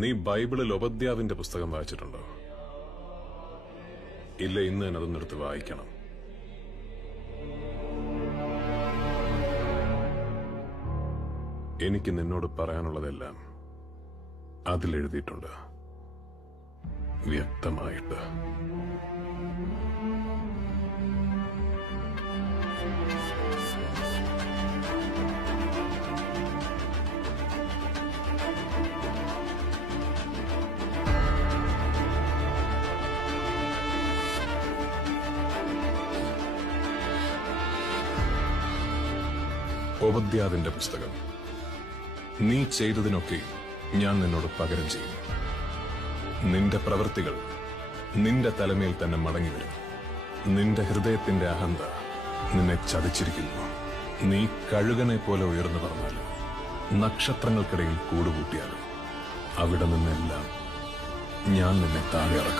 നീ ബൈബിളിൽ ഉപദ്യാവിന്റെ പുസ്തകം വായിച്ചിട്ടുണ്ടോ? ഇല്ല, ഇന്ന് തന്നെ അതൊന്നെടുത്ത് വായിക്കണം. എനിക്ക് നിന്നോട് പറയാനുള്ളതെല്ലാം അതിലെഴുതിയിട്ടുണ്ട്, വ്യക്തമായിട്ട്. ഉപദ്യാവിന്റെ പുസ്തകം. നീ ചെയ്തതിനൊക്കെ ഞാൻ നിന്നോട് പകരം ചെയ്യും. നിന്റെ പ്രവൃത്തികൾ നിന്റെ തലമേൽ തന്നെ മടങ്ങിവരും. നിന്റെ ഹൃദയത്തിന്റെ അഹന്ത നിന്നെ ചതിച്ചിരിക്കുന്നു. നീ കഴുകനെ പോലെ ഉയർന്നു പറഞ്ഞാലും നക്ഷത്രങ്ങൾക്കിടയിൽ കൂടുകൂട്ടിയാലും അവിടെ നിന്നെല്ലാം ഞാൻ നിന്നെ താഴെ ഇറക്കും.